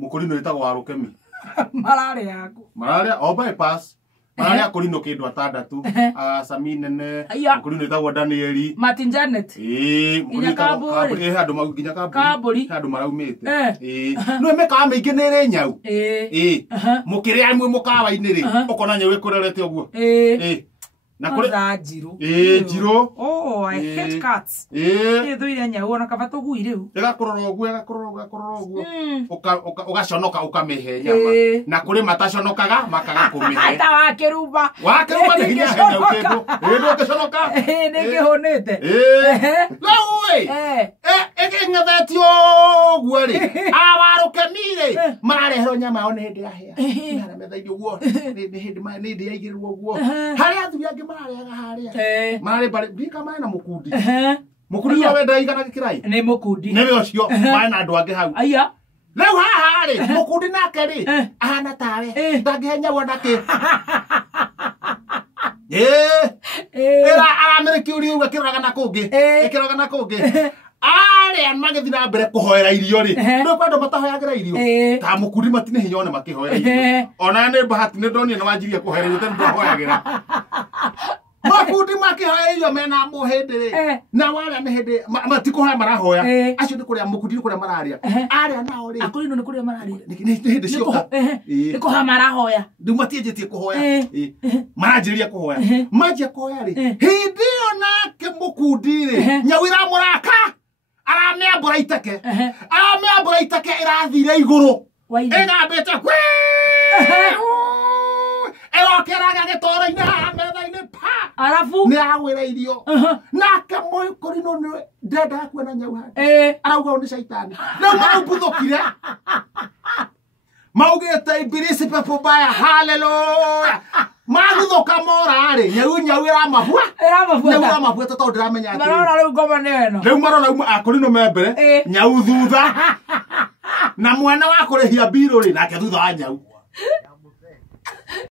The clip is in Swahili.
mukurino itagwo wa rukemi marare yaku marare o bypass marare akurino kindu atandatu Sami nene mukurino itagwo Danieli Martin Janet mukurino kaburi handu maginya kaburi handu maraumite no meka maingi nere nyau mukire amwe mukawa-ini ri ukona nyau ikurerete uguo na kule Jiro Jiro oh I hate cats thuire nyau ona kaba tugui riu igakurora uguo ugaconoka ukamihe nyama na kule mataconokaga makaga kumihe ata wakiruba ni hinya henya ukindu ndo ukiconoka ni kihunite lawe ngathetio uguo ri awarukemire mararehero nyama one hindi yahia na methaithio uguo ni hindi yaigirwo uguo haria athuri angi mararega haria mari bika mai na mukundi mukundi wa wenda igana gikirai ni mukundi ni ucio mai na andu angi hau aya leu haha ri mukundi nake ri ahana tawe ndangihenya wona ki aramereki uri uga kiroraga na kungi aria magithira mbere kuhoera irio ri no kwando matahoyagira irio ta mukundi matine hinya one makihoera irio ona ne bahati ne ndoni na wanjiria kuhoera irio tena ndahoyagira makundi makihoera irio mena muhindi na wala ne hindi matikuhoya marahoya acio ni kuria mukundi ni kuria mararia aria nao ri akurino ni kuria mararia ni hindi cio ni kuhoya marahoya ndu matienjetie kuhoya maranjiria kuhoya majia kuhoya ri hindi ona mukundi ri nyau iramuraka aramea itake irathire iguru ingambite kwi erokeraga gitoro-ini metha-ini pa arafu ni agwira irio nake mukurino ni ndenda kuona nyau handi arauga ni shaitani riu maraubuthukire maugite ibilisi pepo baya haleluya maguthuka morari nyau iramahua tondu ndiramenya ati marona riu ngoma neno riu marona akurino membere nyau thutha na mwana wa kurihia mbiruri nake thutha wa nyau